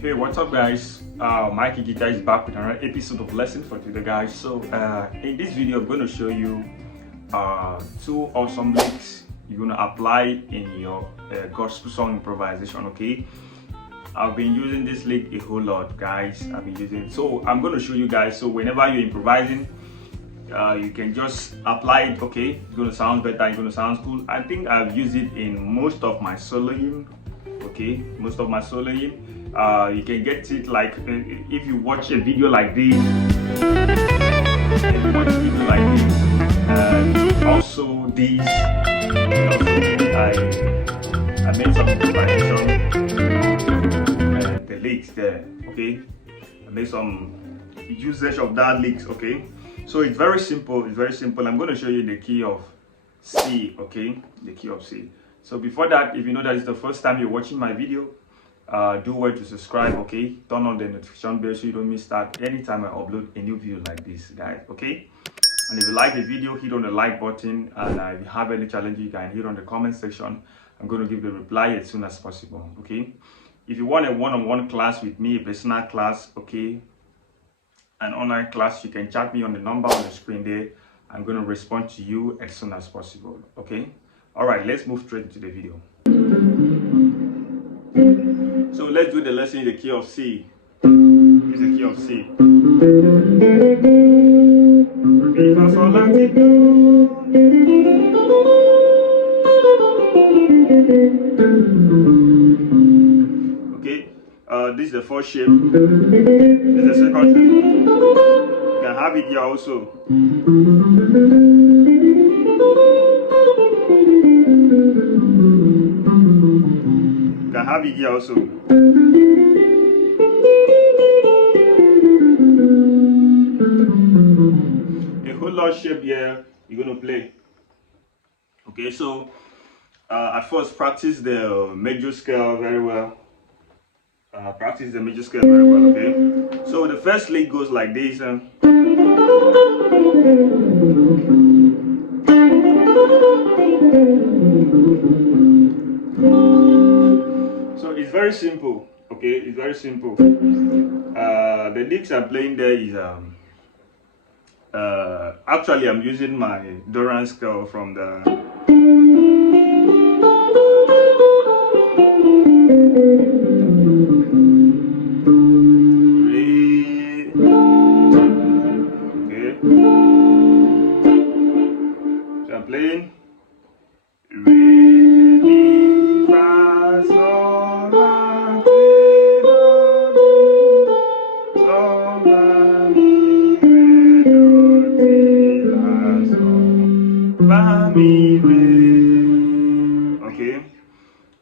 Hey, what's up guys? Mikey Guitar is back with another episode of lesson for today guys. So in this video I'm going to show you two awesome licks you're going to apply in your gospel song improvisation. Okay, I've been using this lick a whole lot guys. I've been using it, so I'm going to show you guys. So whenever you're improvising, you can just apply it. Okay, it's going to sound better, it's going to sound cool. I think I've used it in most of my soloing. Okay, most of my soloing. You can get it like if you watch a video like this, also these. I made some improvisation, the licks there. Okay, I made some usage of that licks. Okay, so it's very simple. It's very simple. I'm going to show you the key of C. Okay, the key of C. So before that, if you know that it's the first time you're watching my video, do well to subscribe. Okay, turn on the notification bell so you don't miss that anytime I upload a new video like this guys. Okay, and if you like the video, hit on the like button, and if you have any challenge, you can hit on the comment section. I'm going to give the reply as soon as possible. Okay, if you want a one-on-one class with me, a personal class, okay, an online class, you can chat me on the number on the screen there. I'm going to respond to you as soon as possible. Okay, all right, let's move straight into the video. So let's do the lesson in the key of C. It's the key of C. Okay, this is the first shape. This is the second shape. You can have it here also. You can have it here also. A whole lot shape here you're going to play. Okay, so at first practice the major scale very well. Practice the major scale very well. Okay, so the first lick goes like this. So it's very simple. Okay, it's very simple. The licks I'm playing there is actually I'm using my Duran scale from the so I'm playing Re, Mi, Fa, Sol, La, Si, Do, Sol, La, Mi, Re, Do, Ti, La, Sol, Fa, Mi, Re. Okay,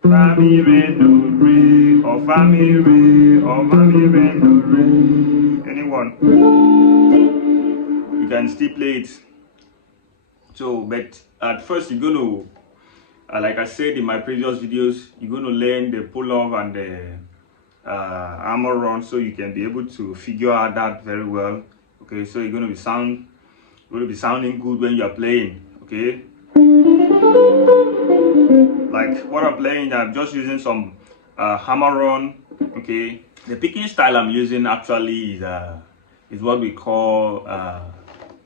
Fa, Mi, Re, Do, Re, or Fa, Mi, Re, or Fa, Mi, Re, Do, Re. Anyone, you can still play it. So, but at first you're going to, like I said in my previous videos, you're going to learn the pull-off and the hammer run, so you can be able to figure out that very well. Okay, so you're going to be sounding good when you're playing. Okay, like what I'm playing, I'm just using some hammer run. Okay, the picking style I'm using actually is what we call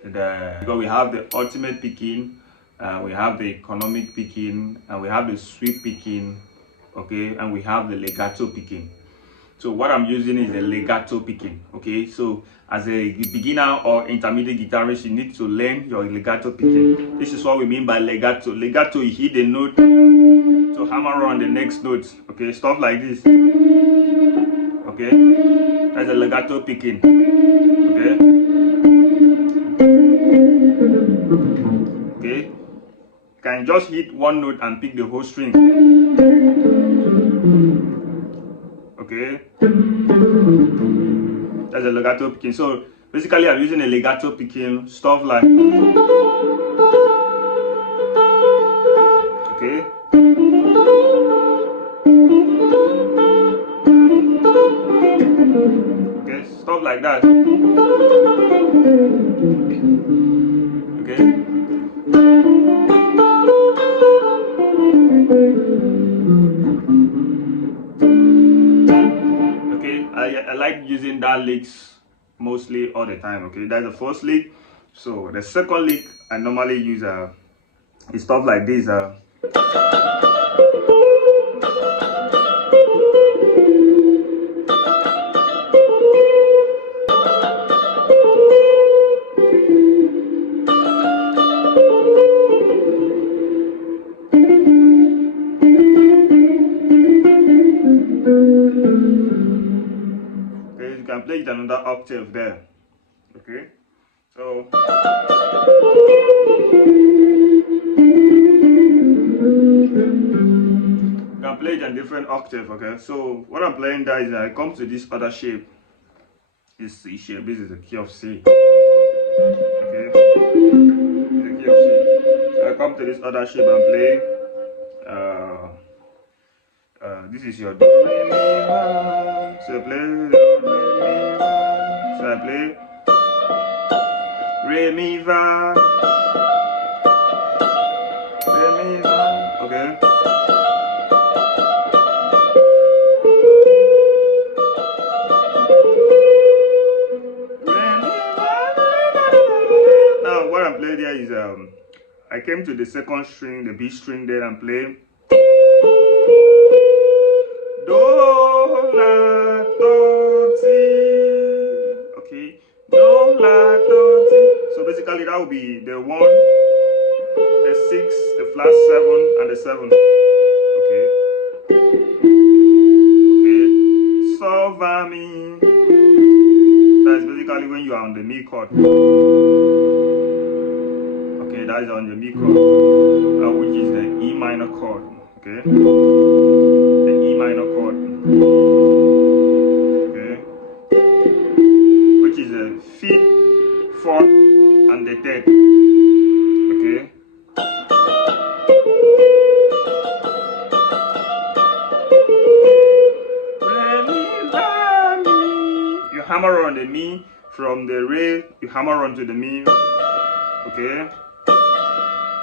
because we have the ultimate picking, we have the economic picking, and we have the sweep picking, okay, and we have the legato picking. So what I'm using is the legato picking. Okay, so as a beginner or intermediate guitarist, you need to learn your legato picking. This is what we mean by legato. Legato, you hit the note to hammer on the next note. Okay, stuff like this. Okay, that's a legato picking. Okay. Okay, can just hit one note and pick the whole string. Okay, that's a legato picking. So basically I'm using a legato picking, stuff like okay, okay, stuff like that. Okay, okay, I like using that licks mostly all the time. Okay, that's the first lick. So the second lick I normally use is stuff like this. Okay, you can play it another octave there. Okay, so you can play it in different octave. Okay, so what I'm playing there is I come to this other shape. This C shape. This is the key of C. Okay, this is the key of C. So I come to this other shape and play. This is your do re mi fa. So I play do re mi fa. So I play re mi fa. Re mi fa. Okay. Now what I'm playing there is I came to the second string, the B string there, and play do la do ti. Okay, do la do ti. So basically that will be the 1, the 6, the flat 7, and the 7. Okay. Okay. So va mi. That's basically when you are on the mi chord. Okay, that is on the mi chord, which is the E minor chord. Okay, the E minor chord. Okay, which is the 5th, 4th, and the 3rd. Okay. You hammer on the mi from the re. You hammer on to the mi. Okay.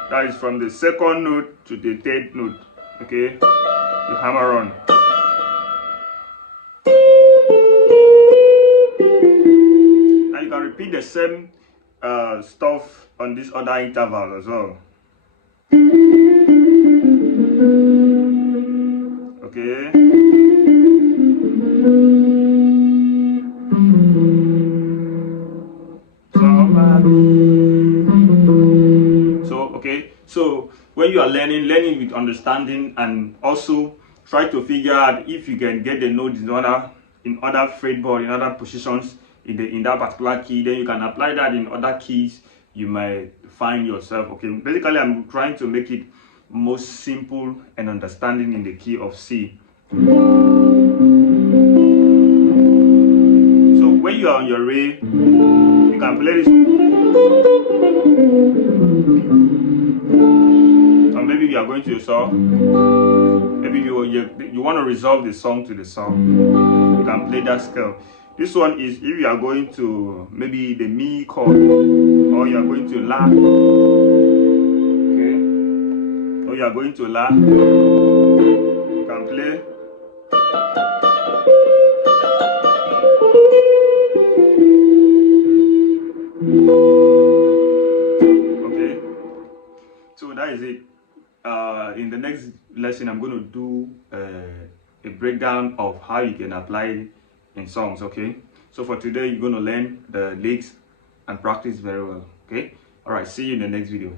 That is from the second note to the 3rd note. Okay, you hammer on. Now you can repeat the same stuff on this other interval as well. Okay. So when you are learning with understanding, and also try to figure out if you can get the notes in other fretboard, in other positions in that particular key, then you can apply that in other keys you might find yourself. Okay, basically I'm trying to make it most simple and understanding in the key of C. So when you are on your re, you can play this. Or maybe you are going to a song. Maybe you want to resolve the song to the song. You can play that scale. This one is if you are going to maybe the mi chord, or you are going to la. Okay. Or you are going to la. You can play. Okay. So that is it. In the next lesson, I'm going to do a breakdown of how you can apply it in songs. Okay, so for today you're going to learn the licks and practice very well. Okay, all right, see you in the next video.